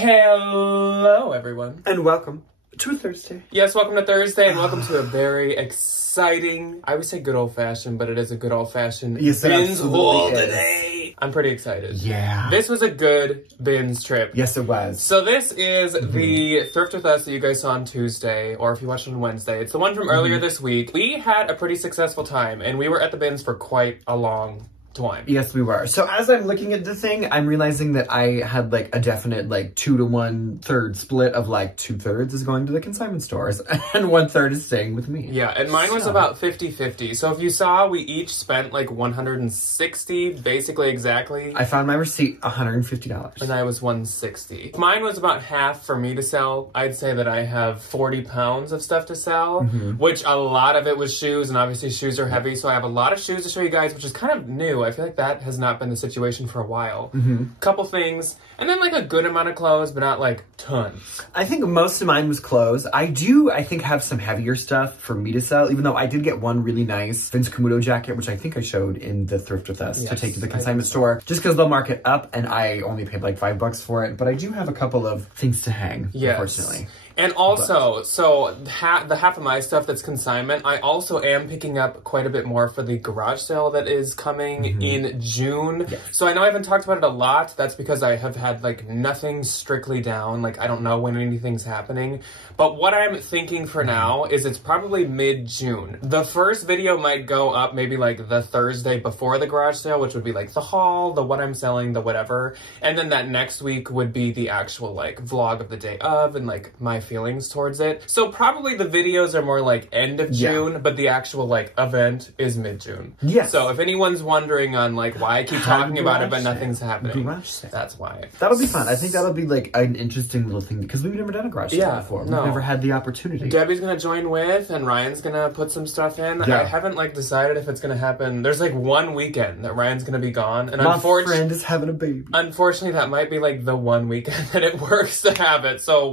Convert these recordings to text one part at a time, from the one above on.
Hello, everyone. And welcome to Thursday. Yes, welcome to Thursday, and welcome to a very exciting, I would say good old-fashioned, but it is a good old-fashioned bins haul today. I'm pretty excited. Yeah. This was a good bins trip. Yes, it was. So this is the Thrift With Us that you guys saw on Tuesday, or if you watched it on Wednesday. It's the one from earlier this week. We had a pretty successful time, and we were at the bins for quite a long time. Yes, we were. So as I'm looking at the thing, I'm realizing that I had like a definite like 2 to 1/3 split of like 2/3 is going to the consignment stores and 1/3 is staying with me. Yeah, and mine was about 50-50. So if you saw, we each spent like $160, basically exactly. I found my receipt, $150. And I was $160. Mine was about half for me to sell. I'd say that I have 40 pounds of stuff to sell, which a lot of it was shoes, and obviously shoes are heavy, so I have a lot of shoes to show you guys, which is kind of new. I feel like that has not been the situation for a while. Couple things, and then like a good amount of clothes, but not like tons. I think most of mine was clothes. I think, have some heavier stuff for me to sell, even though I did get one really nice Vince Camuto jacket, which I think I showed in the Thrift With Us to take to the consignment store, just because they'll mark it up, and I only paid like $5 for it, but I do have a couple of things to hang, unfortunately. And also, so the half of my stuff that's consignment, I also am picking up quite a bit more for the garage sale that is coming in June. Yes. So I know I haven't talked about it a lot. That's because I have had like nothing strictly down. Like I don't know when anything's happening. But what I'm thinking for now is it's probably mid-June. The first video might go up maybe like the Thursday before the garage sale, which would be like the haul, the what I'm selling, the whatever. And then that next week would be the actual like vlog of the day of and like my feelings towards it. So probably the videos are more like end of June, but the actual like event is mid-June. Yes. So if anyone's wondering on like why I keep talking about it but nothing's happening, that's why. That'll be fun. I think that'll be like an interesting little thing because we've never done a garage sale before. We've never had the opportunity. Debbie's gonna join with, and Ryan's gonna put some stuff in. I haven't like decided if it's gonna happen. There's like one weekend that Ryan's gonna be gone, and my friend is having a baby. Unfortunately, that might be like the one weekend that it works to have it. So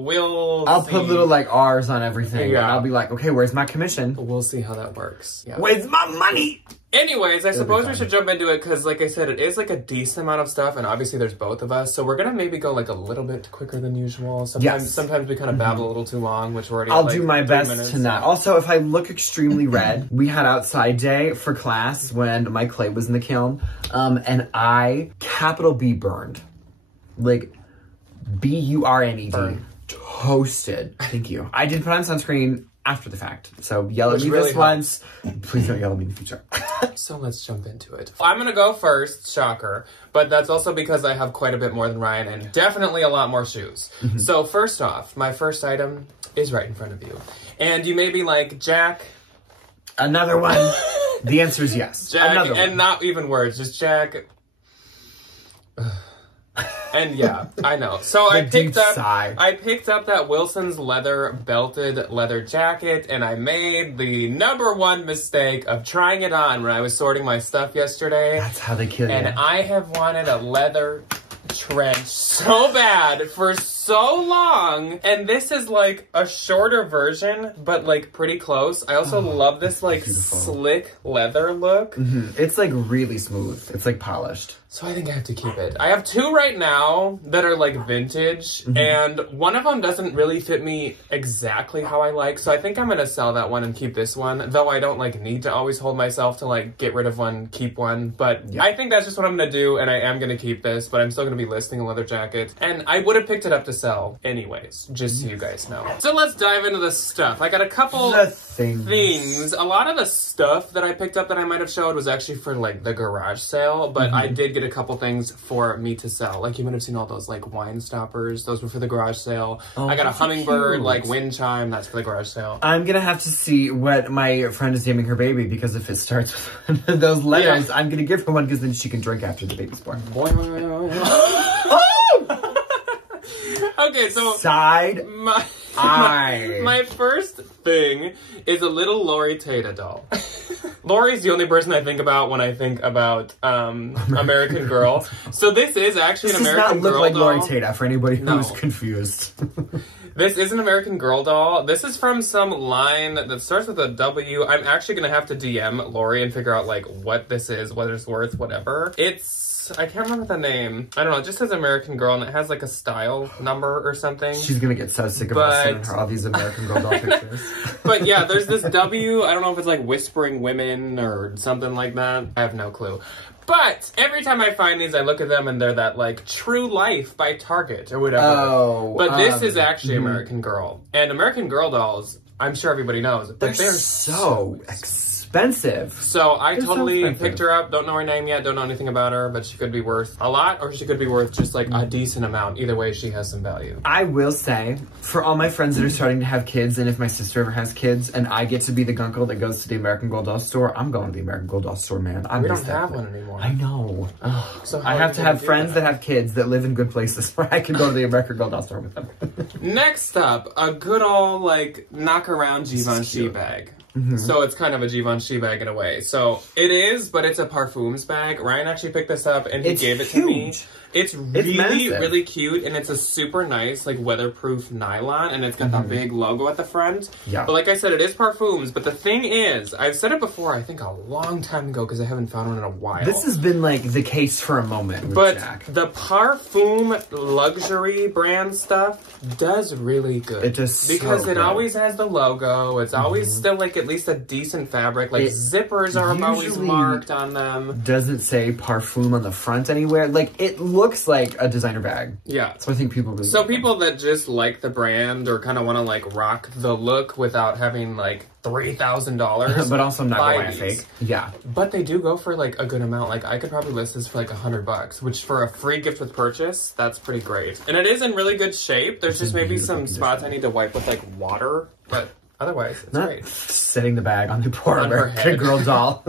I'll put little like R's on everything, and I'll be like, okay, where's my commission? We'll see how that works. Yeah. Where's my money? Anyways, I suppose we should jump into it because, like I said, it is like a decent amount of stuff, and obviously there's both of us, so we're gonna maybe go like a little bit quicker than usual. Sometimes we kind of babble a little too long, which we're already. I'll do my best to not. Also, if I look extremely red, we had outside day for class when my clay was in the kiln, and I capital B burned, like BURNED, toasted. Thank you. I did put on sunscreen after the fact. So yell at me this once. Please don't yell at me in the future. So let's jump into it. I'm gonna go first, shocker. But that's also because I have quite a bit more than Ryan and definitely a lot more shoes. So first off, my first item is right in front of you. And you may be like, Jack. Another one. The answer is yes. Jack, another one. And not even words, just Jack. And yeah, I know. So I picked up that Wilson's belted leather jacket, and I made the #1 mistake of trying it on when I was sorting my stuff yesterday. That's how they kill you. And I have wanted a leather trench so bad for so long, and this is like a shorter version but like pretty close. I also love this like slick leather look. It's like really smooth. It's like polished. So I think I have to keep it. I have 2 right now that are like vintage, and one of them doesn't really fit me exactly how I like, so I think I'm gonna sell that one and keep this one, though I don't like need to always hold myself to like get rid of one, keep one, but I think that's just what I'm gonna do, and I am gonna keep this, but I'm still gonna be listing a leather jacket, and I would have picked it up to sell anyways, just so you guys know. So let's dive into the stuff. I got a couple things. A lot of the stuff that I picked up that I might have showed was actually for like the garage sale, but I did get a couple things for me to sell. Like you might have seen all those like wine stoppers. Those were for the garage sale. I got a hummingbird like wind chime. That's for the garage sale. I'm gonna have to see what my friend is naming her baby, because if it starts with those letters, I'm gonna give her one because then she can drink after the baby's born. Okay, so my first thing is a little Lori Tata doll. Lori's the only person I think about when I think about American Girl. So this is actually an American Girl doll. This does not look like Lori Tata for anybody who's confused. This is an American Girl doll. This is from some line that starts with a W. I'm actually going to have to DM Lori and figure out like what this is, what it's worth, whatever. It's I can't remember the name. I don't know, it just says American Girl, and it has like a style number or something. She's gonna get so sick of us sending her all these American Girl doll pictures. But yeah, there's this W, I don't know if it's like Whispering Women or something like that. I have no clue. But every time I find these, I look at them and they're that like True Life by Target or whatever. Oh. But this is actually American Girl. And American Girl dolls, I'm sure everybody knows, but they're so expensive. So I totally picked her up. Don't know her name yet. Don't know anything about her, but she could be worth a lot, or she could be worth just like a decent amount. Either way, she has some value. I will say, for all my friends that are starting to have kids, and if my sister ever has kids, and I get to be the gunkle that goes to the American Girl doll store, I'm going to the American Girl doll store, man. We don't have one anymore. I know. So I have to have friends that have kids that live in good places where I can go to the American Girl doll store with them. Next up, a good old like knock around Givenchy bag. So it's kind of a Givenchy bag in a way. So it is, but it's a parfums bag. Ryan actually picked this up and he gave it to me. It's really, really cute, and it's a super nice, like, weatherproof nylon, and it's got that big logo at the front. Yeah. But like I said, it is parfums, but the thing is, I've said it before, I think a long time ago, because I haven't found one in a while. This has been, like, the case for a moment with but Jack. The parfum luxury brand stuff does really good. It does because it always has the logo. It's always still, like, at least a decent fabric. Like, zippers are always marked on them. Doesn't say parfum on the front anywhere. Like, it looks like a designer bag. Yeah. So I think people really So people that just like the brand or kind of want to like rock the look without having like $3,000. But also not going fake. Yeah. But they do go for like a good amount. Like I could probably list this for like $100, which for a free gift with purchase, that's pretty great. And it is in really good shape. There's just maybe some spots I need to wipe with like water, but otherwise, it's great. Setting the bag on the poor American Girl doll.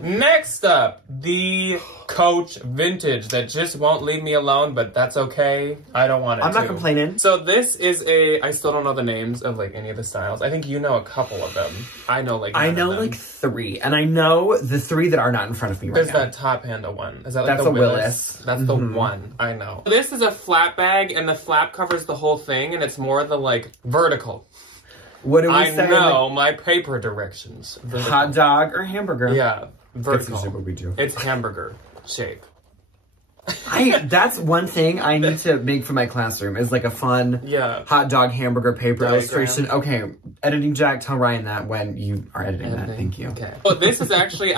Next up, the Coach Vintage that just won't leave me alone, but that's okay. I don't want it I'm not complaining. So this is I still don't know the names of like any of the styles. I think you know a couple of them. I know like I know like 3, and I know the 3 that are not in front of me right now. There's that top handle one. Is that like That's the a Willis? That's the one. I know. This is a flap bag, and the flap covers the whole thing, and it's more the like vertical. What do we say? I know my paper directions. Vertical. Hot dog or hamburger? Yeah, vertical. That's what we do. It's hamburger shape. That's one thing I need to make for my classroom is like a fun hot dog hamburger paper illustration. Okay, editing Jack, tell Ryan that when you are editing that. Thank you. Okay. Well, this is actually,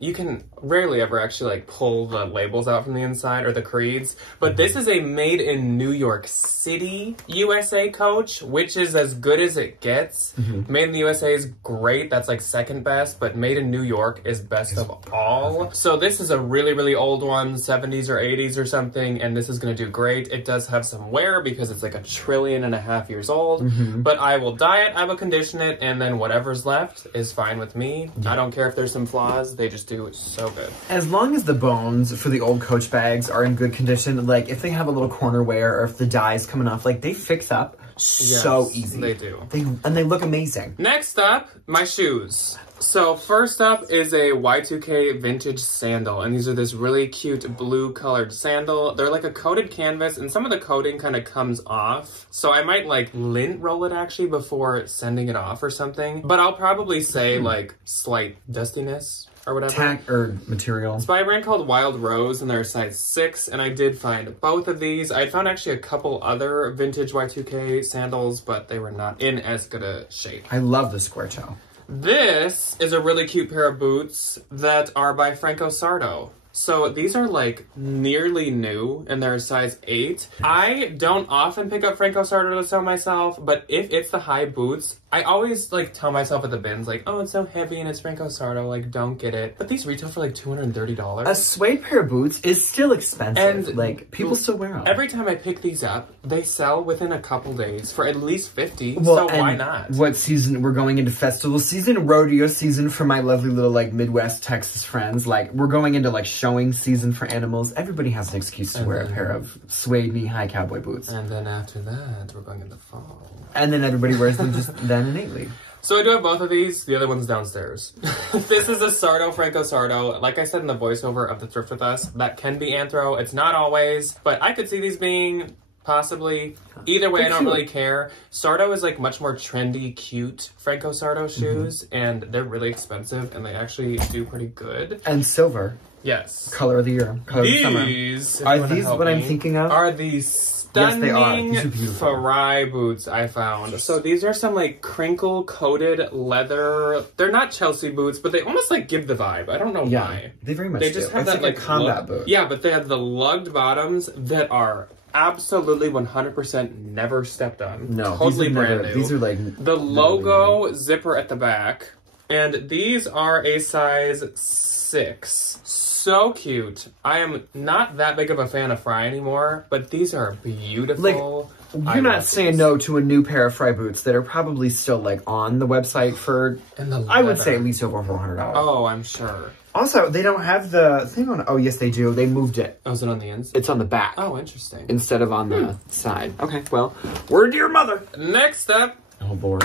you can rarely ever actually like pull the labels out from the inside or the creeds, but this is a made in New York City, USA Coach, which is as good as it gets. Made in the USA is great. That's like second best, but made in New York is best of all. So this is a really, really old one, 70s or 80s or something, and this is going to do great. It does have some wear because it's like 1.5 trillion years old, but I will dye it, I will condition it, and then whatever's left is fine with me. I don't care if there's some flaws, they just do so good. As long as the bones for the old Coach bags are in good condition, like if they have a little corner wear or if the dye's coming off, like they fix up so easy. They do. And they look amazing. Next up, my shoes. So first up is a Y2K vintage sandal, and these are this really cute blue colored sandal. They're like a coated canvas, and some of the coating kind of comes off. So I might like lint roll it actually before sending it off or something. But I'll probably say like slight dustiness or whatever. Tack or material. It's by a brand called Wild Rose, and they're a size 6, and I did find both of these. I found actually a couple other vintage Y2K sandals, but they were not in as good a shape. I love the square toe. This is a really cute pair of boots that are by Franco Sardo. So these are like nearly new and they're a size 8. I don't often pick up Franco Sardo to sell myself, but if it's the high boots, I always like tell myself at the bins like, oh, it's so heavy and it's Franco Sardo, like don't get it. But these retail for like $230. A suede pair of boots is still expensive. And like people still wear them. Every time I pick these up, they sell within a couple days for at least $50. Well, so why not? What season? We're going into festival season, rodeo season for my lovely little like Midwest Texas friends. Like we're going into like showing season for animals. Everybody has an excuse to wear a pair of suede knee-high cowboy boots. And then after that, we're going into fall. And then everybody wears them just then innately. So I do have both of these. The other one's downstairs. This is a Sardo, Franco Sardo. Like I said in the voiceover of the Thrift With Us, that can be anthro. It's not always, but I could see these being Possibly. Either way, They're I don't cute. really care. Sardo is like much more trendy, cute Franco Sardo shoes, and they're really expensive, and they actually do pretty good. And silver. Yes. Color of the year. Color of the summer. These, Are these what I'm thinking of? Are these stunning Yes, they are. These are beautiful. Farai boots I found. So these are some like crinkle coated leather. They're not Chelsea boots, but they almost like give the vibe. I don't know why. They very much They just do. have It's that like a combat boot. Yeah, but they have the lugged bottoms that are absolutely 100% never stepped on. No, totally these are brand never, new. These are like The logo zipper at the back, and these are a size 6. So cute. I am not that big of a fan of Fry anymore, but these are beautiful. Like, you're not saying no to a new pair of Fry boots that are probably still like on the website for, I would say, at least over $400. Oh, I'm sure. Also, they don't have the thing on. Oh, yes, they do. They moved it. Oh, is it on the inside? It's on the back. Oh, interesting. Instead of on the side. Okay, well, word to your mother. Next up, Oh, Lord.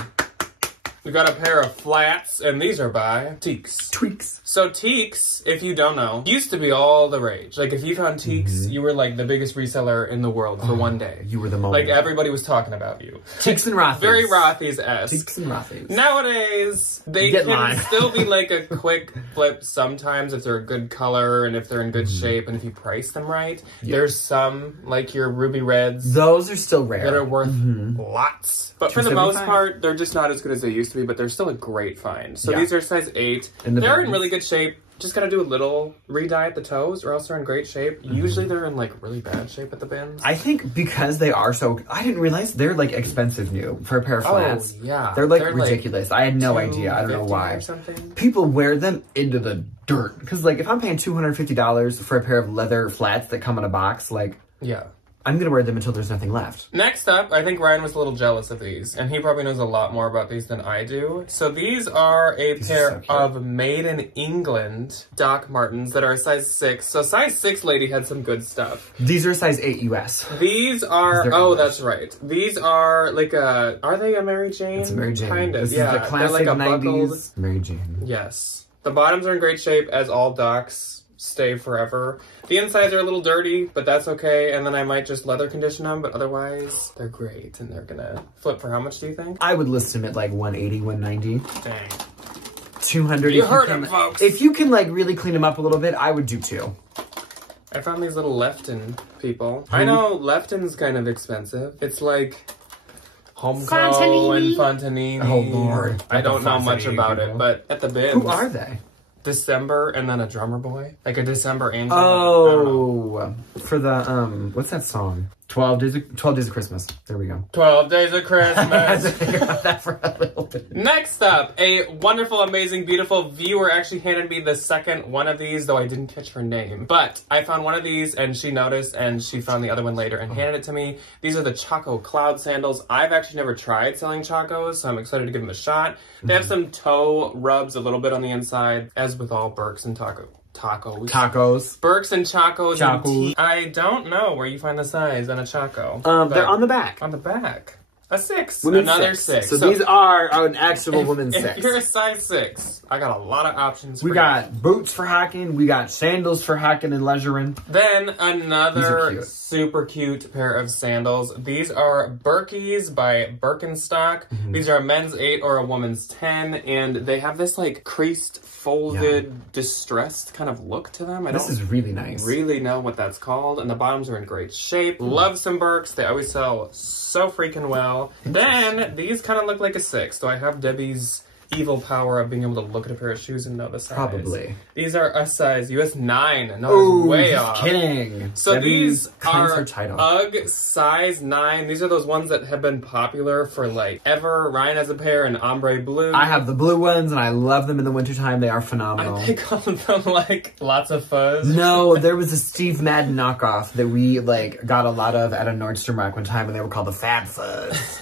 we got a pair of flats, and these are by Teeks. Tweaks. So Teeks, if you don't know, used to be all the rage. Like, if you found Teeks, you were like the biggest reseller in the world for one day. You were the moment. Like, everybody was talking about you. Teeks and Rothy's. Very Rothy's-esque. Teeks and Rothy's. Nowadays, they Get can mine. still be like a quick flip sometimes if they're a good color and if they're in good shape and if you price them right. There's some, like your ruby reds, Those are still rare. that are worth lots. But for the most $275. part, they're just not as good as they used to be, but they're still a great find. So Yeah. these are size 8. And the They're in buttons? really good shape. Just gotta do a little re-dye at the toes or else they're in great shape. Usually they're in like really bad shape at the bins. I think because they are so... I didn't realize they're like expensive new for a pair of flats. Oh, yeah. They're like ridiculous. I had no idea. I don't know $250 why. or something. People wear them into the dirt. Because like if I'm paying $250 for a pair of leather flats that come in a box, like... Yeah. I'm gonna wear them until there's nothing left. Next up, I think Ryan was a little jealous of these, and he probably knows a lot more about these than I do. So these are a pair of made in England Doc Martens that are a size 6. So size 6 lady had some good stuff. These are size 8 US. These are, They're oh, English. that's right. These are like a, are they a Mary Jane? It's a Mary Jane. Kind of, This yeah. is the classic They're like a 90s buckled, Mary Jane. yes. The bottoms are in great shape, as all Docs stay forever. The insides are a little dirty, but that's okay. And then I might just leather condition them, but otherwise they're great. And they're gonna flip for how much, do you think? I would list them at like 180, 190. Dang. 200. You if heard can- him, folks. If you can like really clean them up a little bit, I would do 2. I found these little Lefton people. I know Lefton's kind of expensive. It's like Homeco and Fontanini. Oh, Lord. I don't know much Fontanini about people. it, but at the bins. Who are they? December and then a drummer boy. Like a December and drummer boy. I don't know. Oh, for the, what's that song? 12 Days of Christmas. There we go. 12 Days of I had to Christmas. think about that for a little bit. Next up, a wonderful, amazing, beautiful viewer actually handed me the second one of these, though I didn't catch her name. But I found one of these, and she noticed, and she found the other one later and handed it to me. These are the Chaco Cloud sandals. I've actually never tried selling Chacos, so I'm excited to give them a shot. They have some toe rubs a little bit on the inside, as with all Birks and Tacos. Tacos. Birks and Chacos. Chacos. And I don't know where you find the size on a Chaco. They're on the back. On the back. A 6. Women's Another 6. 6. So these are an actual women's 6. If you're a size 6, I got a lot of options for We you. got boots for hiking. We got sandals for hiking and leisuring. Then These are another cute. super cute pair of sandals. These are Berkeys by Birkenstock. These are a men's 8 or a woman's 10, and they have this like creased, folded, distressed kind of look to them. I This don't is really nice. really know what that's called, and the bottoms are in great shape. Love some Birks. They always sell so freaking well. Then these kind of look like a 6. Do I have Debbie's evil power of being able to look at a pair of shoes and know the size? Probably. These are a size US 9. No, Oh, it's way you're off. kidding. So Debbie's these claims are her title. UGG size 9. These are those ones that have been popular for like ever. Ryan has a pair in ombre blue. I have the blue ones, and I love them in the wintertime. They are phenomenal. I think of them like lots of fuzz. No, there was a Steve Madden knockoff that we like got a lot of at a Nordstrom rack one time, and they were called the Fab Fuzz.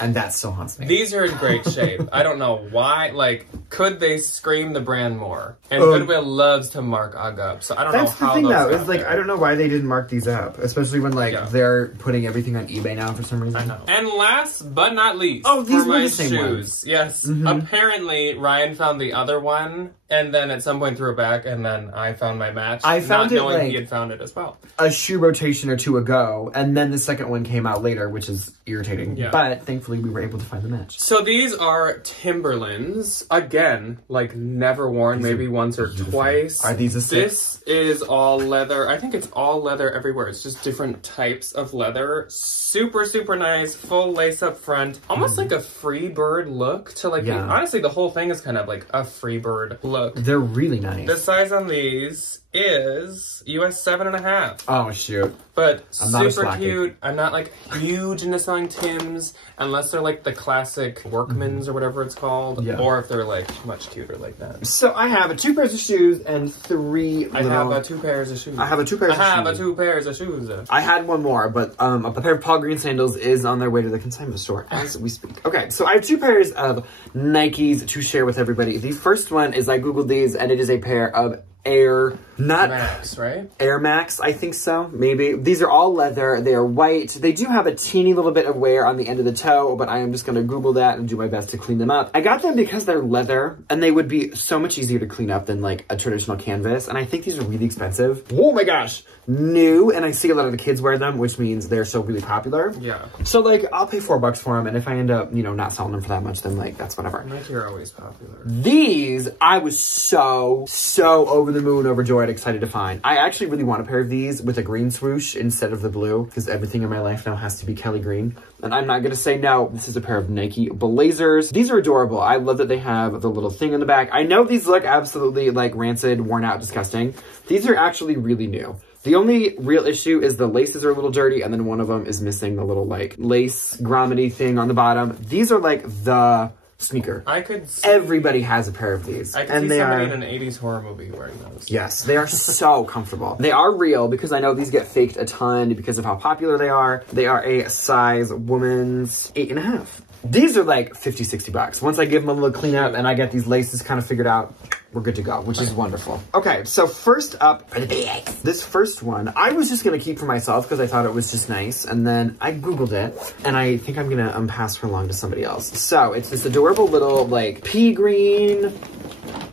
And that still haunts me. These are in great shape. I don't know why. Like, could they scream the brand more? And Goodwill loves to mark UGG up, so I don't know how that's the thing, though. It's like, there. I don't know why they didn't mark these up, especially when, like, they're putting everything on eBay now for some reason. I know. And last but not least, these for were my the same shoes. ones. Yes. Apparently, Ryan found the other one, and then at some point threw it back, and then I found my match. I found not it, knowing like, he had found it as well. a shoe rotation or two ago, and then the second one came out later, which is irritating. Yeah. But thankfully, we were able to find the match. So these are Timberlands. Again, like never worn, maybe once or twice. Are these a six? This is all leather. I think it's all leather everywhere. It's just different types of leather. Super, super nice. Full lace up front. Almost like a Freebird look to like, honestly, the whole thing is kind of like a Freebird look. They're really nice. The size on these is US 7.5. Oh, shoot. But I'm super cute. I'm not like huge into selling Tims unless they're like the classic Workman's or whatever it's called. Or if they're like much cuter like that. So I have 2 pairs of shoes and 3 I have 2 pairs of shoes. I have 2 pairs of shoes. I have 2 pairs of shoes. I had one more, but a pair of Paul Green sandals is on their way to the consignment store as we speak. Okay, so I have 2 pairs of Nikes to share with everybody. The first one is I Googled these, and it is a pair of Air Max, right? Air Max, I think so, maybe. These are all leather. They are white. They do have a teeny little bit of wear on the end of the toe, but I am just going to Google that and do my best to clean them up. I got them because they're leather, and they would be so much easier to clean up than like a traditional canvas, and I think these are really expensive. Oh my gosh! New, and I see a lot of the kids wear them, which means they're so really popular. Yeah. So like, I'll pay $4 for them, and if I end up, you know, not selling them for that much, then like, that's whatever. Nike are always popular. These, I was so over the moon, overjoyed, excited to find. I actually really want a pair of these with a green swoosh instead of the blue, because everything in my life now has to be Kelly green. And I'm not gonna say no. This is a pair of Nike Blazers. These are adorable. I love that they have the little thing in the back. I know these look absolutely like rancid, worn out, disgusting. These are actually really new. The only real issue is the laces are a little dirty, and then one of them is missing the little like lace grommet thing on the bottom. These are like the sneaker. I could see, everybody has a pair of these. I could see somebody in an 80s horror movie wearing those. Yes, they are so comfortable. They are real because I know these get faked a ton because of how popular they are. They are a size woman's 8.5. These are like 50, 60 bucks. Once I give them a little clean up and I get these laces kind of figured out, we're good to go, which is wonderful. Okay, so first up for the bags. This first one, I was just gonna keep for myself because I thought it was just nice, and then I Googled it, and I think I'm gonna pass her along to somebody else. So it's this adorable little like pea green,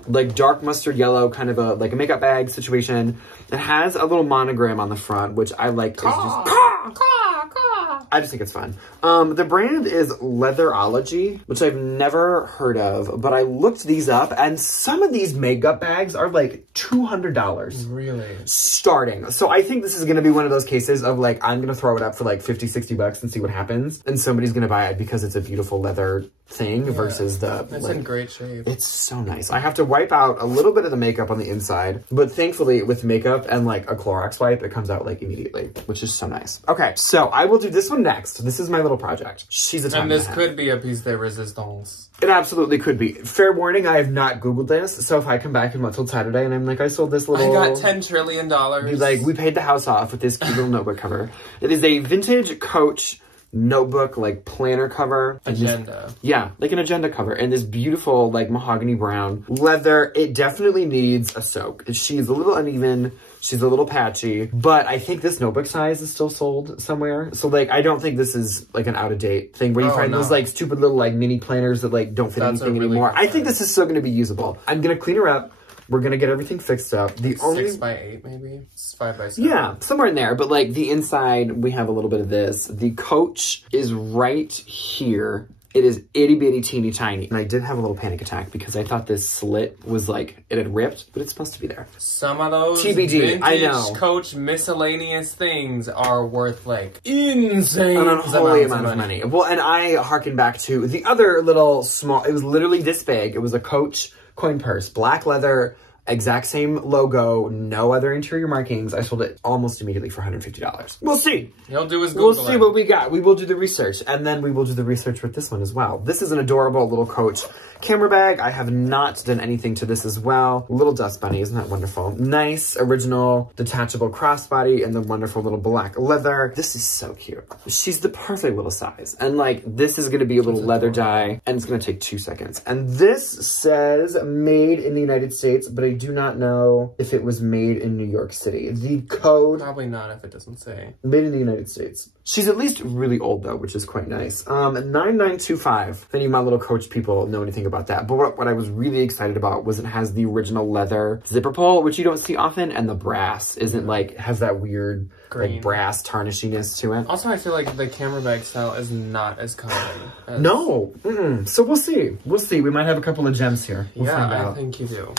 like dark mustard yellow, kind of a like a makeup bag situation. It has a little monogram on the front, which I like. I just think it's fun. The brand is Leatherology, which I've never heard of, but I looked these up, and some of these makeup bags are like $200. Really? Starting. So I think this is gonna be one of those cases of like, I'm gonna throw it up for like 50, 60 bucks and see what happens. And somebody's gonna buy it because it's a beautiful leather thing versus the... It's like, in great shape. It's so nice. I have to wipe out a little bit of the makeup on the inside, but thankfully with makeup and like a Clorox wipe, it comes out like immediately, which is so nice. Okay, so I will do this one next. This is my little project. She's a time and this could be a piece de resistance. It absolutely could be. Fair warning, I have not Googled this, so if I come back in till Saturday and I'm like, I sold this little... I got $10 trillion. Be like, we paid the house off with this cute little notebook cover. It is a vintage Coach notebook, like planner cover. Agenda. Yeah, like an agenda cover. And this beautiful, like mahogany brown leather. It definitely needs a soak. She's a little uneven. She's a little patchy, but I think this notebook size is still sold somewhere. So like, I don't think this is like an out of date thing where you find those like stupid little like mini planners that like don't fit anything anymore. I think this is still going to be usable. I'm going to clean her up. We're going to get everything fixed up. The only 6x8 maybe? It's 5x7. Yeah, somewhere in there. But like the inside, we have a little bit of this. The Coach is right here. It is itty bitty teeny tiny. And I did have a little panic attack because I thought this slit was like, it had ripped, but it's supposed to be there. Some of those TBD, I know. vintage Coach miscellaneous things are worth like insane an unholy amount of money. Well, and I harken back to the other little small, it was literally this big. It was a Coach coin purse, black leather, Exact same logo, no other interior markings. I sold it almost immediately for $150. We'll see. He'll do his Google. We'll see what we got. We will do the research, and then we will do the research with this one as well. This is an adorable little Coach camera bag. I have not done anything to this as well. Little dust bunny, isn't that wonderful? Nice, original, detachable crossbody and the wonderful little black leather. This is so cute. She's the perfect little size. And like, this is gonna be a little leather dye, and it's gonna take 2 seconds. And this says made in the United States, but I do not know if it was made in New York City. The code... Probably not if it doesn't say. Made in the United States. She's at least really old though, which is quite nice. 9925. If any of my little Coach people know anything about that. But what I was really excited about was it has the original leather zipper pull, which you don't see often, and the brass isn't like, has that weird like brass tarnishiness to it. Also, I feel like the camera bag style is not as common. As... No. So we'll see. We'll see. We might have a couple of gems here. We'll find out. I think you do.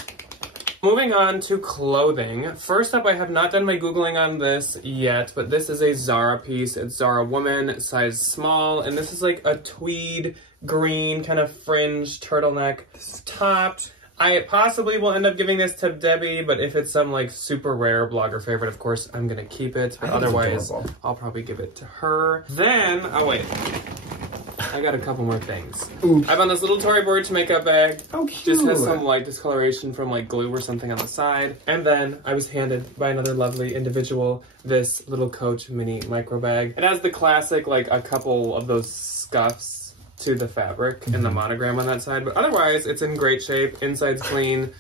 Moving on to clothing. First up, I have not done my Googling on this yet, but this is a Zara piece. It's Zara woman, size small, and this is like a tweed green kind of fringe turtleneck top. I possibly will end up giving this to Debbie, but if it's some like super rare blogger favorite, of course, I'm gonna keep it. But otherwise, I'll probably give it to her. Then, oh wait. I got a couple more things. Ooh. I found this little Tory Burch makeup bag. Oh, cute. Just has some light discoloration from like glue or something on the side. And then I was handed by another lovely individual this little Coach mini micro bag. It has the classic, like a couple of those scuffs to the fabric and the monogram on that side. But otherwise, it's in great shape. Inside's clean.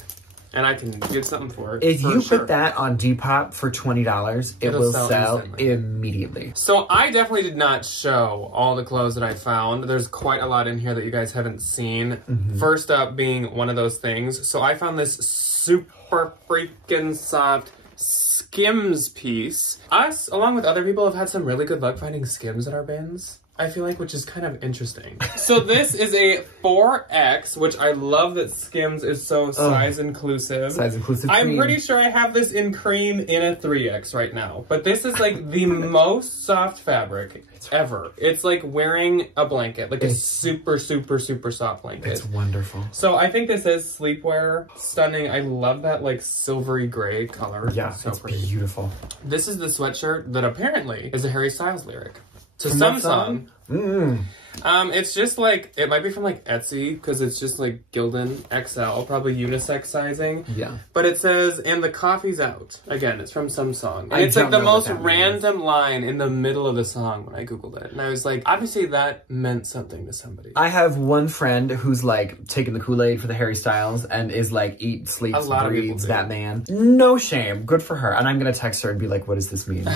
And I can get something for it. If you put that on Depop for $20, it will sell immediately. So I definitely did not show all the clothes that I found. There's quite a lot in here that you guys haven't seen. First up being one of those things. So I found this super freaking soft Skims piece. Us, along with other people, have had some really good luck finding Skims at our bins. I feel like, which is kind of interesting. So this is a 4X, which I love that Skims is so size inclusive. Size inclusive. I'm pretty sure I have this in cream in a 3X right now. But this is like the most soft fabric ever. It's like wearing a blanket, like a super, super, super soft blanket. It's wonderful. So I think this is sleepwear. Stunning. I love that like silvery gray color. Yeah, it's beautiful. This is the sweatshirt that apparently is a Harry Styles lyric. To some song. It's just like, it might be from like Etsy, because it's just like Gildan XL, probably unisex sizing. Yeah. But it says, and the coffee's out. Again, it's from some song. And it's like the most random line in the middle of the song when I Googled it. And I was like, obviously that meant something to somebody. I have one friend who's like taking the Kool-Aid for the Harry Styles and is like, eat, sleeps, breathes that man. No shame. Good for her. And I'm going to text her and be like, what does this mean?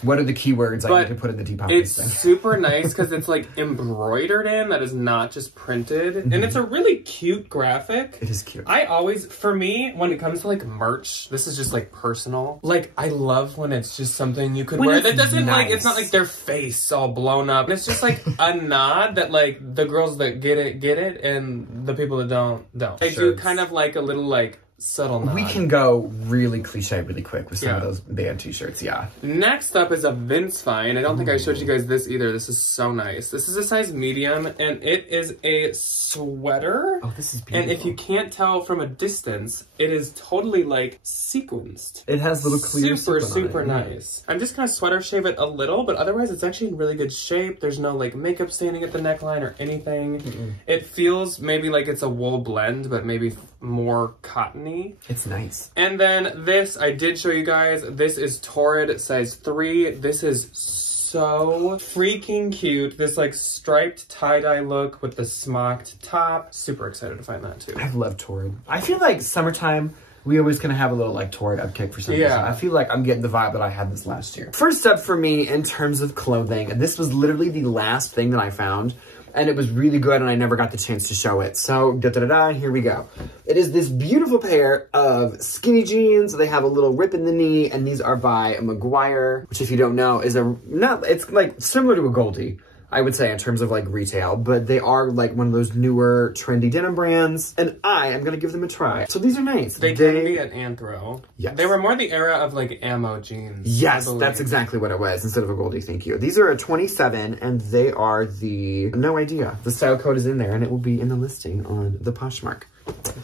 What are the keywords I need to put in the Depop thing? It's super nice because it's like embroidered in, that is not just printed. And it's a really cute graphic. It is cute. I always, for me, when it comes to like merch, this is just like personal. Like, I love when it's just something you could wear that doesn't like, it's not like their face all blown up. It's just like a nod that like the girls that get it, and the people that don't. They do kind of like a little like subtle nod. We can go really cliche really quick with some of those band t-shirts, Next up is a Vince find. I don't think I showed you guys this either. This is so nice. This is a size medium, and it is a sweater. Oh, this is beautiful. And if you can't tell from a distance, it is totally like sequenced. It has little clear super nice. I'm just gonna sweater shave it a little, but otherwise it's actually in really good shape. There's no like makeup standing at the neckline or anything. It feels maybe like it's a wool blend, but maybe more cottony. It's nice. And then this, I did show you guys. This is Torrid size 3. This is so freaking cute. This like striped tie-dye look with the smocked top. Super excited to find that too. I love Torrid. I feel like summertime, we always kind of have a little like Torrid upkick for some reason. I feel like I'm getting the vibe that I had this last year. First up for me in terms of clothing, and this was literally the last thing that I found. And it was really good, and I never got the chance to show it. So, here we go. It is this beautiful pair of skinny jeans. They have a little rip in the knee, and these are by Maguire, which if you don't know, is it's like similar to a Goldie, I would say, in terms of like retail, but they are like one of those newer trendy denim brands, and I am gonna give them a try. So these are nice. They can be at Anthro. Yes. They were more the era of like ammo jeans. Yes, that's exactly what it was, instead of a Goldie, thank you. These are a 27, and they are the, no idea. The style code is in there, and it will be in the listing on the Poshmark.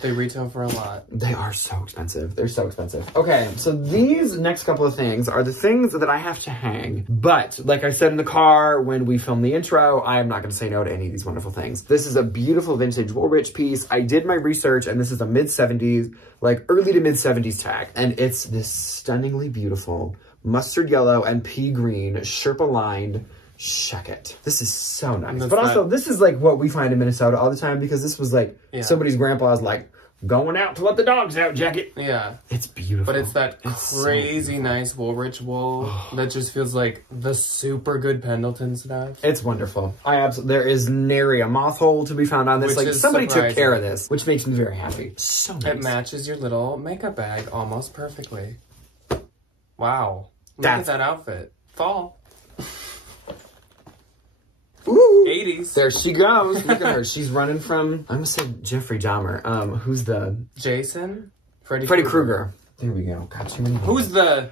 They retail for a lot. They are so expensive. They're so expensive. Okay, so these next couple of things are the things that I have to hang. But, like I said in the car when we filmed the intro, I am not going to say no to any of these wonderful things. This is a beautiful vintage Woolrich piece. I did my research, and this is a mid-70s, like early to mid-70s tag. And it's this stunningly beautiful mustard yellow and pea green Sherpa-lined shacket. This is so nice. But also, this is like what we find in Minnesota all the time, because this was like somebody's grandpa's like going out to let the dogs out jacket. Yeah. It's beautiful. But it's that crazy nice Woolrich wool that just feels like the super good Pendleton stuff. It's wonderful. There is nary a moth hole to be found on this. Like, somebody took care of this, which makes me very happy. So nice. It matches your little makeup bag almost perfectly. Wow. Look at that outfit. Fall. Ooh, 80s. There she goes. Look at her. She's running from, I'm going to say Jeffrey Dahmer. Who's the... Jason? Freddy Krueger. There we go. Got too many names. Who's the...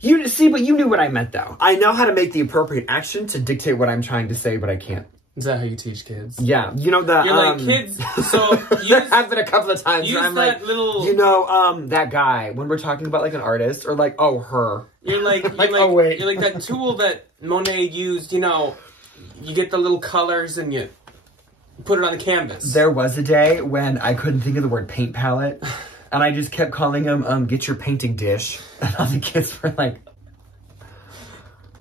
You see, but you knew what I meant, though. I know how to make the appropriate action to dictate what I'm trying to say, but I can't. Is that how you teach kids? Yeah. You know, you're like, kids, so... There have been a couple of times where I'm like, little... You know, that guy, when we're talking about, like, an artist, or like, oh, her. You're like, oh, wait. You're like that tool that Monet used, you know... You get the little colors and you put it on the canvas. There was a day when I couldn't think of the word paint palette. And I just kept calling him, get your painting dish. And all the kids were like,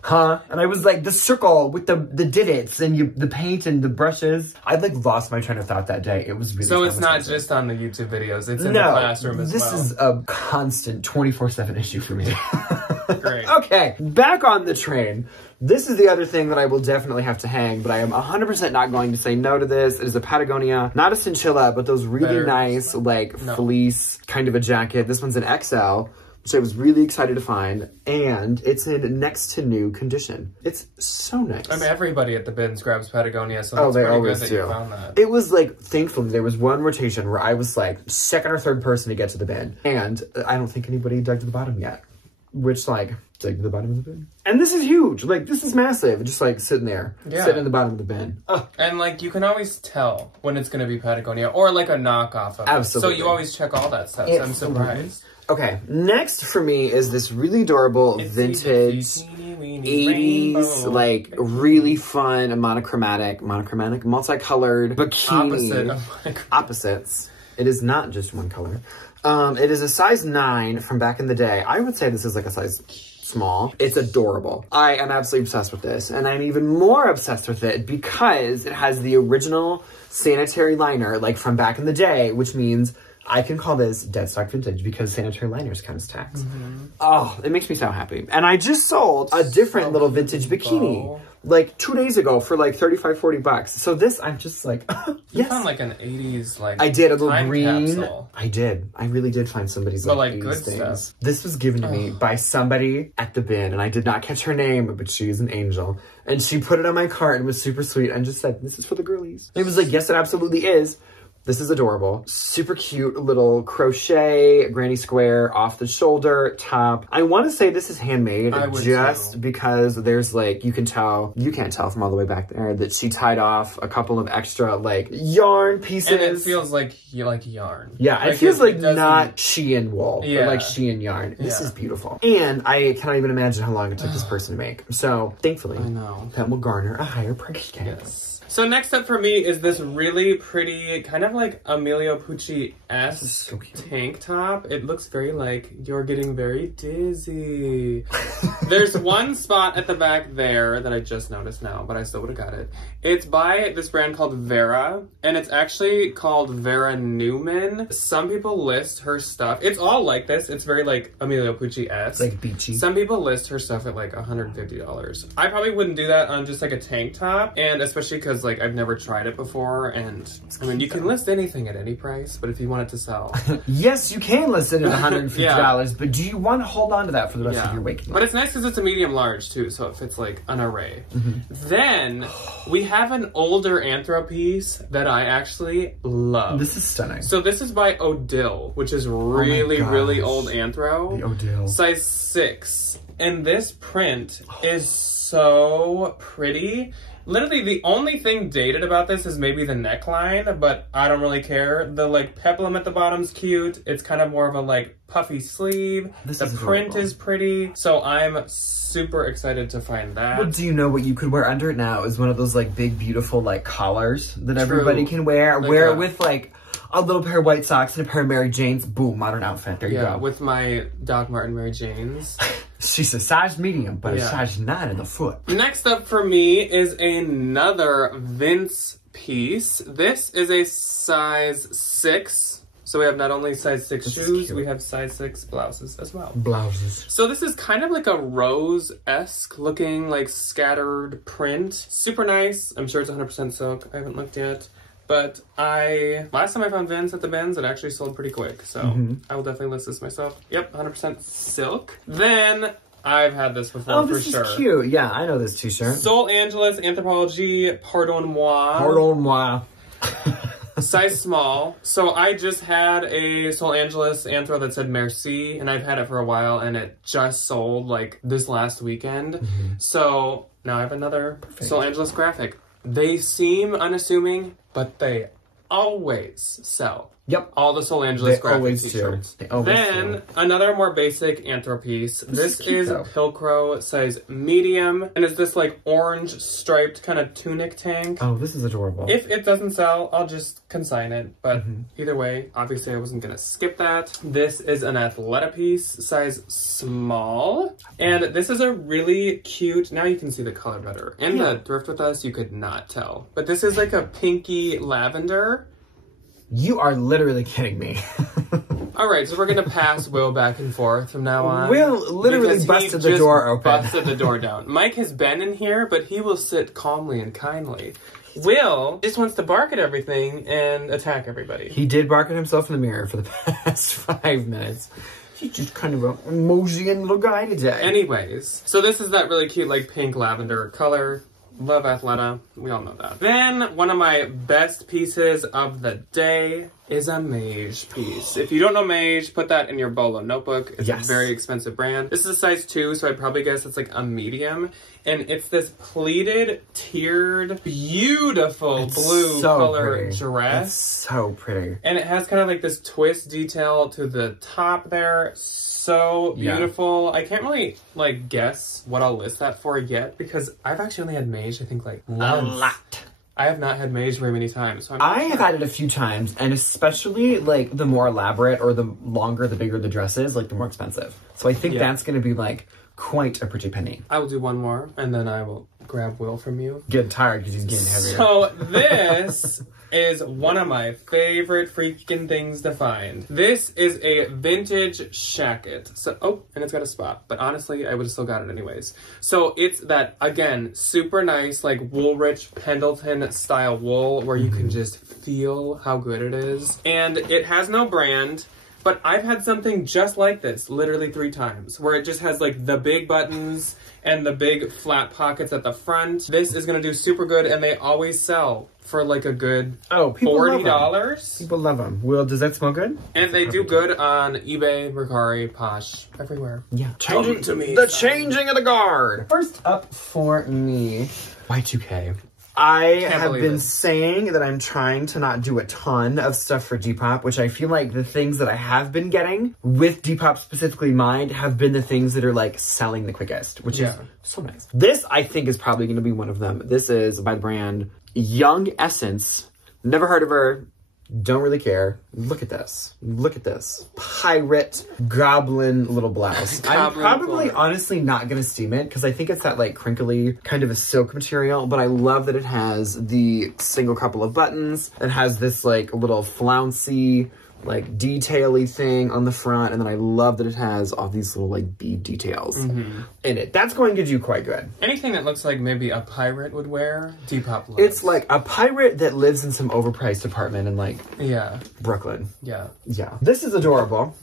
huh? And I was like, the circle with the divots and the paint and the brushes. I like lost my train of thought that day. It was really So it's not just on the YouTube videos. It's in the classroom as well. This is a constant 24/7 issue for me. Great. Okay, back on the train. This is the other thing that I will definitely have to hang, but I am 100% not going to say no to this. It is a Patagonia, not a cinchilla, but those really nice, like, fleece kind of a jacket. This one's an XL, which I was really excited to find, and it's in next to new condition. It's so nice. I mean, everybody at the bins grabs Patagonia, so that's pretty good that you found that. It was like, thankfully, there was one rotation where I was like second or third person to get to the bin, and I don't think anybody dug to the bottom yet. Which, like, dig to the bottom of the bin. And this is huge. Like, this is massive. Just, like, sitting there. Yeah. Sitting in the bottom of the bin. And, like, you can always tell when it's going to be Patagonia. Or, like, a knockoff of it. So you always check all that stuff. So I'm surprised. Okay. Next for me is this really adorable vintage 80s, like, really fun, monochromatic, multicolored bikini. Opposites. It is not just one color. It is a size 9 from back in the day. I would say this is like a size small. It's adorable. I am absolutely obsessed with this. And I'm even more obsessed with it because it has the original sanitary liner, like from back in the day, which means I can call this dead stock vintage because sanitary liners count as tax. Oh, it makes me so happy. And I just sold a different little vintage bikini. Like 2 days ago for like $35-40. So this, I'm just like, You found like an 80s, like, I did, a little green. Capsule. I did. I really did find somebody's like 80s good things. stuff. This was given to me by somebody at the bin, and I did not catch her name, but she is an angel. And she put it on my cart and was super sweet and just said, this is for the girlies. It was like, yes, it absolutely is. This is adorable. Super cute little crochet, granny square, off the shoulder, top. I want to say this is handmade just because there's like, you can't tell from all the way back there that she tied off a couple of extra like yarn pieces. And it feels like yarn. Yeah, like, it feels like not Shein wool, but like Shein yarn. This is beautiful. And I cannot even imagine how long it took this person to make. So thankfully, I know that will garner a higher price tag. Yes. So next up for me is this really pretty, kind of like Emilio Pucci-esque tank top. It looks very like you're getting very dizzy. There's one spot at the back there that I just noticed now, but I still would have got it. It's by this brand called Vera, and it's actually called Vera Newman. Some people list her stuff. It's all like this. It's very like Emilio Pucci-esque. Like beachy. Some people list her stuff at like $150. I probably wouldn't do that on just like a tank top, and especially because like I've never tried it before, and I mean you can list anything at any price, but if you want it to sell. Yes, you can list it at $150, but do you want to hold on to that for the rest of your waking life? But it's nice because it's a medium large too, so it fits like an array. Then we have an older anthro piece that I actually love. This is stunning. So this is by Odile, which is really, really old anthro. The Odile. Size 6. And this print is so pretty. Literally, the only thing dated about this is maybe the neckline, but I don't really care. The, like, peplum at the bottom's cute. It's kind of more of a, like, puffy sleeve. The print is pretty. So I'm super excited to find that. But do you know what you could wear under it now is one of those, like, big, beautiful, like, collars that everybody can wear. Like wear it with, like, a little pair of white socks and a pair of Mary Janes. Boom, modern outfit. There you go. With my Doc Marten Mary Janes. She's a size medium, but a size 9 in the foot. Next up for me is another Vince piece. This is a size 6. So we have not only size 6 shoes, we have size 6 blouses as well. Blouses. So this is kind of like a rose-esque looking, like, scattered print. Super nice. I'm sure it's 100% silk. I haven't looked yet. But last time I found Vince at the bins, it actually sold pretty quick. So I will definitely list this myself. Yep, 100% silk. Then I've had this before for sure. Oh, this is cute. Yeah, I know this t-shirt. Sol Angeles Anthropologie Pardon Moi. Pardon moi. Size small. So I just had a Sol Angeles Anthro that said Merci, and I've had it for a while, and it just sold like this last weekend. So now I have another Sol Angeles graphic. They seem unassuming, but they always sell. Yep. All the Sol Angeles graphic t-shirts. Then another more basic Anthro piece. This is Pilcrow size medium, and it's this like orange striped kind of tunic tank. Oh, this is adorable. If it doesn't sell, I'll just consign it. But either way, obviously I wasn't gonna skip that. This is an Athleta piece, size small, and this is a really cute. Now you can see the color better. In the thrift with us, you could not tell, but this is like a pinky lavender. You are literally kidding me. All right, so we're gonna pass Will back and forth from now on. Will literally busted the door open. Busted the door down. Mike has been in here, but he will sit calmly and kindly. Will just wants to bark at everything and attack everybody. He did bark at himself in the mirror for the past 5 minutes. He's just kind of a moseying little guy today. Anyways, so this is that really cute like pink lavender color. Love Athleta. We all know that. Then, one of my best pieces of the day is a Mage piece. If you don't know Mage, put that in your Bolo notebook. It's a very expensive brand. This is a size 2, so I'd probably guess it's like a medium. And it's this pleated, tiered, beautiful blue color dress. It's so pretty. And it has kind of like this twist detail to the top there. So beautiful. I can't really like guess what I'll list that for yet because I've actually only had Mage I think like once. A lot. I have not had Mage very many times. So I have had it a few times, and especially like the more elaborate or the longer, the bigger the dress is, like the more expensive. So I think that's going to be like quite a pretty penny. I will do one more, and then I will grab Will from you. Get tired because he's getting heavier. So this is one of my favorite freaking things to find. This is a vintage shacket. So, and it's got a spot, but honestly, I would have still got it anyways. So it's that, again, super nice, like Woolrich Pendleton style wool where you can just feel how good it is. And it has no brand. But I've had something just like this literally 3 times where it just has like the big buttons and the big flat pockets at the front. This is going to do super good and they always sell for like a good $40. People love them. Will, does that smell good? And they do good on eBay, Mercari, Posh, everywhere. Yeah. Come to me. The changing of the guard. First up for me, Y2K. I have been saying that I'm trying to not do a ton of stuff for Depop, which I feel like the things that I have been getting, with Depop specifically in mind, have been the things that are like selling the quickest, which is so nice. This, I think, is probably going to be one of them. This is by the brand Young Essence. Never heard of her. Don't really care. Look at this. Look at this. Pirate goblin little blouse. I'm probably honestly not going to steam it because I think it's that like crinkly kind of a silk material, but I love that it has the single couple of buttons. It has this like little flouncy like detail-y thing on the front, and then I love that it has all these little like bead details in it. That's going to do quite good. Anything that looks like maybe a pirate would wear, Depop loves. It's like a pirate that lives in some overpriced apartment in like Brooklyn. Yeah. This is adorable,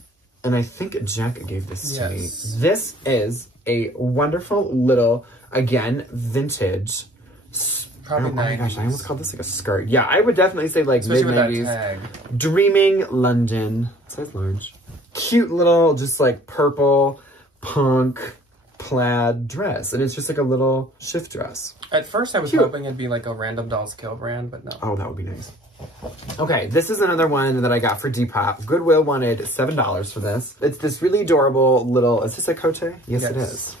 and I think Jack gave this to me. This is a wonderful little, again, vintage. Probably oh my gosh, I almost called this like a skirt. Yeah, I would definitely say like mid-90s. Dreaming London. Size large. Cute little, just like purple, punk, plaid dress. And it's just like a little shift dress. At first I was hoping it'd be like a Random Dolls Kill brand, but no. Oh, that would be nice. Okay, this is another one that I got for Depop. Goodwill wanted $7 for this. It's this really adorable little, is this a cote? Yes, it is.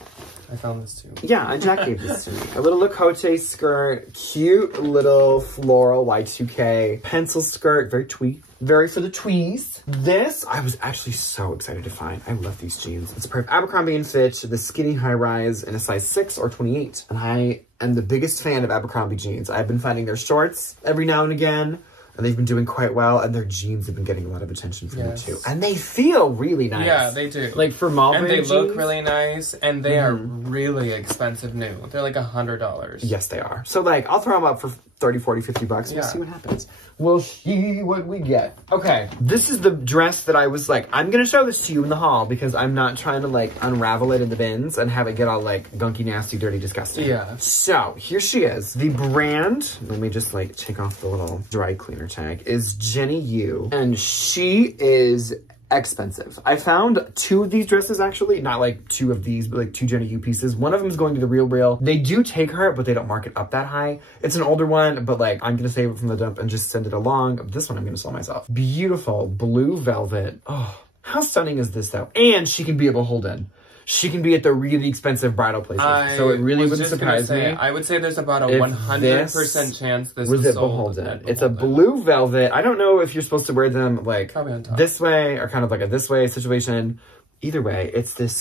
I found this too. Yeah, Jack gave this to me. A little Lacote skirt, cute little floral Y2K pencil skirt, very twee. Very for the twees. This, I was actually so excited to find. I love these jeans. It's a pair of Abercrombie & Fitch, the skinny high rise in a size 6 or 28. And I am the biggest fan of Abercrombie jeans. I've been finding their shorts every now and again. And they've been doing quite well, and their jeans have been getting a lot of attention from me too. And they feel really nice. Yeah, they do. Like for mall and they jeans, look really nice, and they are really expensive new. They're like $100. Yes, they are. So like, I'll throw them up for 30, 40, 50 bucks. We'll see what happens. We'll see what we get. Okay, this is the dress that I was like, I'm gonna show this to you in the haul because I'm not trying to like unravel it in the bins and have it get all like gunky, nasty, dirty, disgusting. Yeah. So here she is. The brand, let me just like take off the little dry cleaner tag, is Jenny Yu. And she is expensive. I found 2 of these dresses actually, not like 2 of these, but like 2 Jenny Yu pieces. One of them is going to the Real. They do take her, but they don't mark it up that high. It's an older one, but like I'm gonna save it from the dump and just send it along. This one I'm gonna sell myself. Beautiful blue velvet. Oh, how stunning is this though? And she can be a beholden. She can be at the really expensive bridal places. So it really wouldn't surprise me. I would say there's about a 100% chance this was is sold beholden. It's a blue velvet. I don't know if you're supposed to wear them like this way or kind of like a this way situation. Either way, it's this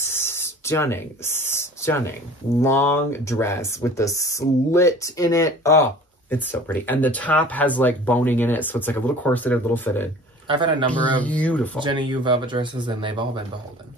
stunning long dress with the slit in it. Oh, it's so pretty. And the top has like boning in it. So it's like a little corseted, a little fitted. I've had a number of Jenny Yu velvet dresses, and they've all been beholden.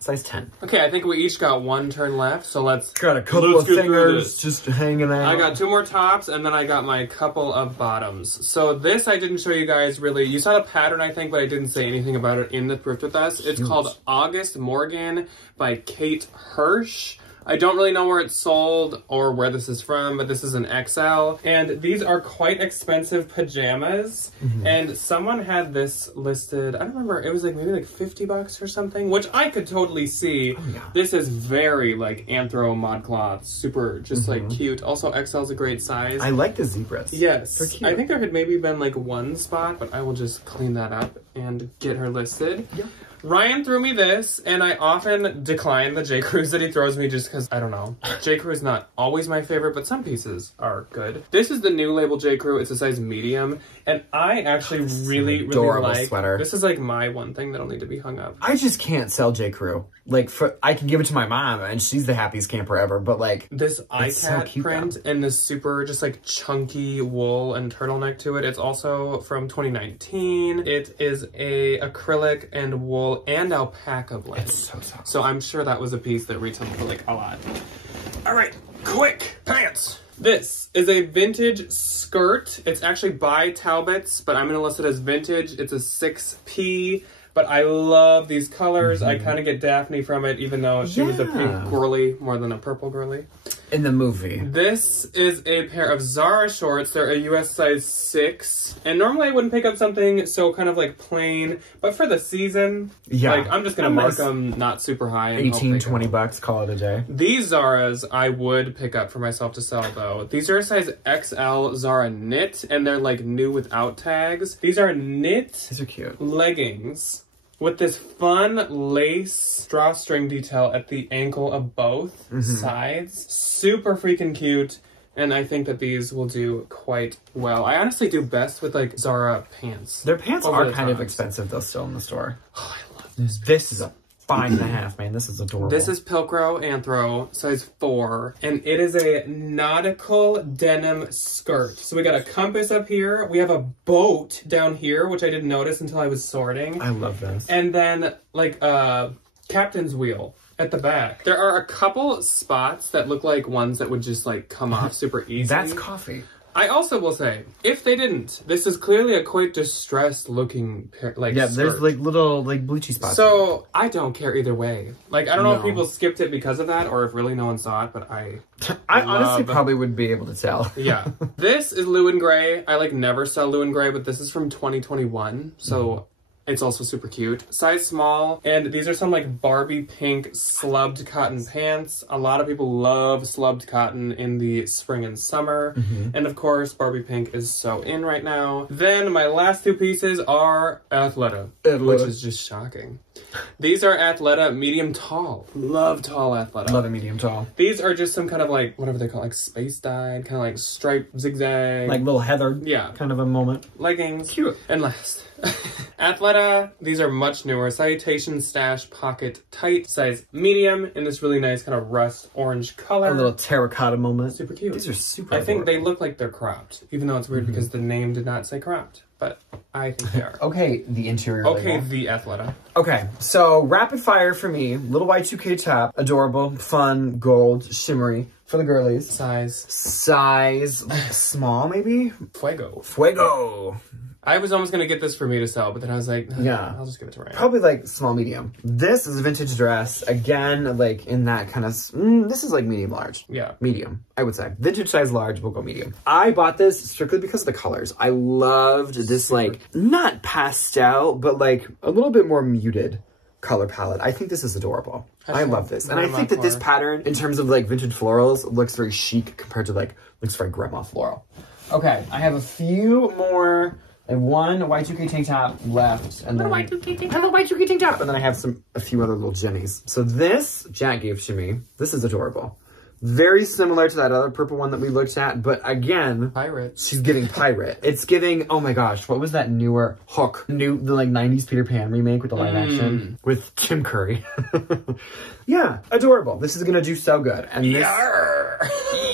Size 10. Okay, I think we each got 1 turn left, so let's... Got a couple of fingers just hanging out. I got 2 more tops, and then I got my couple of bottoms. So this I didn't show you guys really. You saw the pattern, I think, but I didn't say anything about it in the Thrift With Us. It's called August Morgan by Kate Hirsch. I don't really know where it's sold or where this is from, but this is an XL. And these are quite expensive pajamas. And someone had this listed, I don't remember, it was like maybe like 50 bucks or something, which I could totally see. This is very like anthro modcloth, super just like cute. Also XL is a great size. I like the zebras. Yes. They're cute. I think there had maybe been like 1 spot, but I will just clean that up and get her listed. Yeah. Ryan threw me this, and I often decline the J. Crew's that he throws me just because, I don't know. J. Crew is not always my favorite, but some pieces are good. This is the new label J. Crew. It's a size medium, and I actually really like sweater. This is like my one thing that'll need to be hung up. I just can't sell J. Crew. Like, I can give it to my mom, and she's the happiest camper ever, but like... This iCat print and this super just like chunky wool and turtleneck to it. It's also from 2019. It is a acrylic and wool and alpaca blend. It's so soft. So I'm sure that was a piece that retailed for like a lot. All right, quick pants. This is a vintage skirt. It's actually by Talbot's, but I'm gonna list it as vintage. It's a 6P. But I love these colors. I kind of get Daphne from it, even though she was a pink girly more than a purple girly. In the movie. This is a pair of Zara shorts. They're a US size 6. And normally I wouldn't pick up something so kind of like plain. But for the season, like I'm just going to mark them not super high. And 18, 20 bucks, call it a day. These Zaras I would pick up for myself to sell though. These are a size XL Zara knit. And they're like new without tags. These are knit These are cute. Leggings with this fun lace drawstring detail at the ankle of both sides. Super freaking cute. And I think that these will do quite well. I honestly do best with like Zara pants. Their pants are kind of expensive though still in the store. Oh, I love this. This is a 5.5, man. This is adorable. This is Pilcrow Anthro, size 4, and it is a nautical denim skirt. So we got a compass up here. We have a boat down here, which I didn't notice until I was sorting. I love this. And then like a captain's wheel at the back. There are a couple spots that look like ones that would just like come off super easy. That's coffee. I also will say, if they didn't, this is clearly a quite distressed looking like skirt. There's like little like bleachy spots. So I don't care either way. Like I don't know if people skipped it because of that or if really no one saw it, but I honestly probably would be able to tell. Yeah. This is Lewin Gray. I like never sell Lewin Gray, but this is from 2021. So It's also super cute. Size small, and these are some like Barbie pink slubbed cotton pants. A lot of people love slubbed cotton in the spring and summer. And of course, Barbie pink is so in right now. Then my last two pieces are Athleta, which is just shocking. These are Athleta medium tall. Love tall Athleta. Love a medium tall. These are just some kind of like, whatever they call it, like space dyed, kind of like striped zigzag. Like little heather. Yeah. Kind of a moment. Leggings. Cute. And last, Athleta. These are much newer. Citation Stash Pocket Tight, size medium, in this really nice kind of rust orange color. A little terracotta moment. Super cute. These are super I think adorable. they look like they're cropped, even though it's weird because the name did not say cropped, but I think they are. Okay, the interior Okay, label. the Athleta. Okay, so rapid fire for me. Little Y2K top. Adorable, fun, gold, shimmery for the girlies. Size Size small, maybe? Fuego. Fuego. I was almost going to get this for me to sell, but then I was like, Yeah. I'll just give it to Ryan. Probably like small, medium. This is a vintage dress. Again, like in that kind of, this is like medium large. Yeah. Medium, I would say. Vintage size large, we'll go medium. I bought this strictly because of the colors. I loved this like, not pastel, but like a little bit more muted color palette. I think this is adorable. I love this. And I think that this pattern, in terms of like vintage florals, looks very chic compared to like, looks very grandma floral. Okay, I have a few more. I have one Y2K tank top left, and then Y2K tank top, and then I have a few other little Jennies. So this Jack gave to me. This is adorable. Very similar to that other purple one that we looked at, but again, Pirate. She's giving pirate. It's giving, oh my gosh, what was that newer Hook? The like 90s Peter Pan remake with the live action with Kim Curry. Yeah, adorable. This is gonna do so good. And this,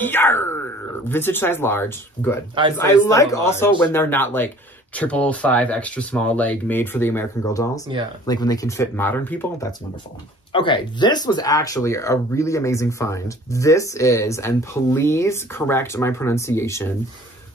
Yarr! Vintage size large, good. I like also when they're not like 555 extra small, like made for the American Girl dolls. Yeah. Like when they can fit modern people, that's wonderful. Okay, this was actually a really amazing find. This is, and please correct my pronunciation,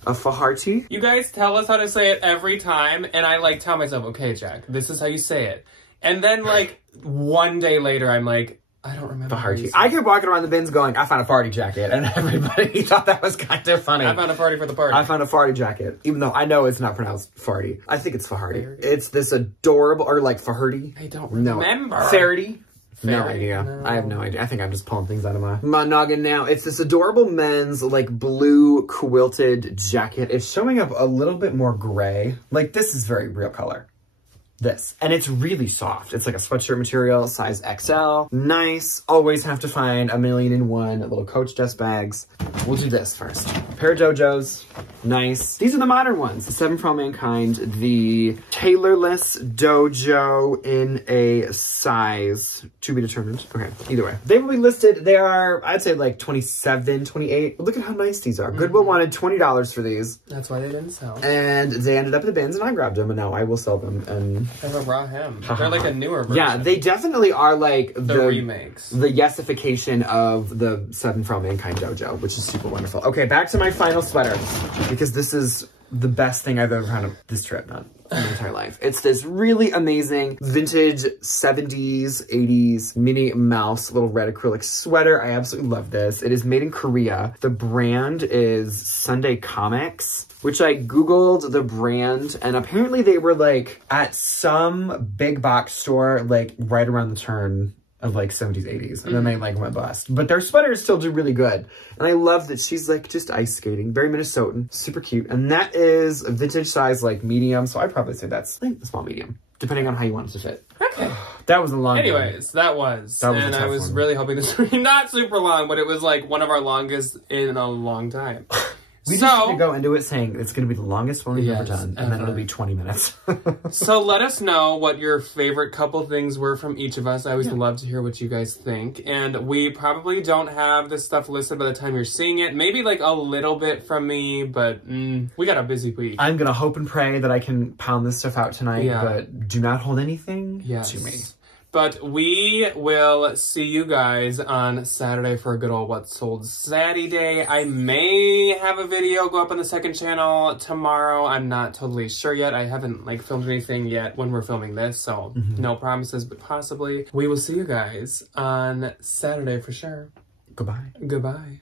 a Faharti. You guys tell us how to say it every time, and I like tell myself, okay, Jack, this is how you say it. And then like one day later, I'm like, I don't remember. Faharti. I kept walking around the bins going, I found a farty jacket, and everybody thought that was kind of funny. I found a party for the party. I found a farty jacket, even though I know it's not pronounced farty. I think it's Faharti. It's this adorable, or like Faharti. I don't remember. Farty. No Fairy? idea. No. I have no idea. I think I'm just pulling things out of my noggin now. It's this adorable men's like blue quilted jacket. It's showing up a little bit more gray. Like this is very real color. This. And it's really soft. It's like a sweatshirt material, size XL. Nice. Always have to find 1,000,001 little Coach dust bags. We'll do this first. Pair of Dojos. Nice. These are the modern ones. The 7 for All Mankind. The tailorless Dojo in a size to be determined. Okay, either way. They will be listed. They are, I'd say like 27, 28. But look at how nice these are. Goodwill wanted $20 for these. That's why they didn't sell. And they ended up in the bins and I grabbed them and now I will sell them. And I have a raw hem. They're like a newer version. yeah, they definitely are like the remakes. The yesification of the 7 for All Mankind Dojo, which is super wonderful. Okay, back to my final sweater, because this is the best thing I've ever found of this trip, not in my entire life. It's this really amazing vintage 70s, 80s Minnie Mouse little red acrylic sweater. I absolutely love this. It is made in Korea. The brand is Sunday Comics, which I Googled the brand, and apparently they were like at some big box store, like right around the turn of like 70s, 80s. And then they like went bust. But their sweaters still do really good. And I love that she's like just ice skating. Very Minnesotan. Super cute. And that is a vintage size like medium. So I'd probably say that's like a small medium, depending on how you want it to fit. Okay. That was a long one. Anyways, that was and I was really hoping this would be not super long, but it was like one of our longest in a long time. We just need to go into it saying it's going to be the longest one we've ever done, and then it'll be 20 minutes. So let us know what your favorite couple things were from each of us. I always love to hear what you guys think. And we probably don't have this stuff listed by the time you're seeing it. Maybe like a little bit from me, but we got a busy week. I'm going to hope and pray that I can pound this stuff out tonight, but do not hold anything to me. But we will see you guys on Saturday for a good old What Sold Zaddy Day. I may have a video go up on the second channel tomorrow. I'm not totally sure yet. I haven't like filmed anything yet when we're filming this, so no promises, but possibly. We will see you guys on Saturday for sure. Goodbye. Goodbye.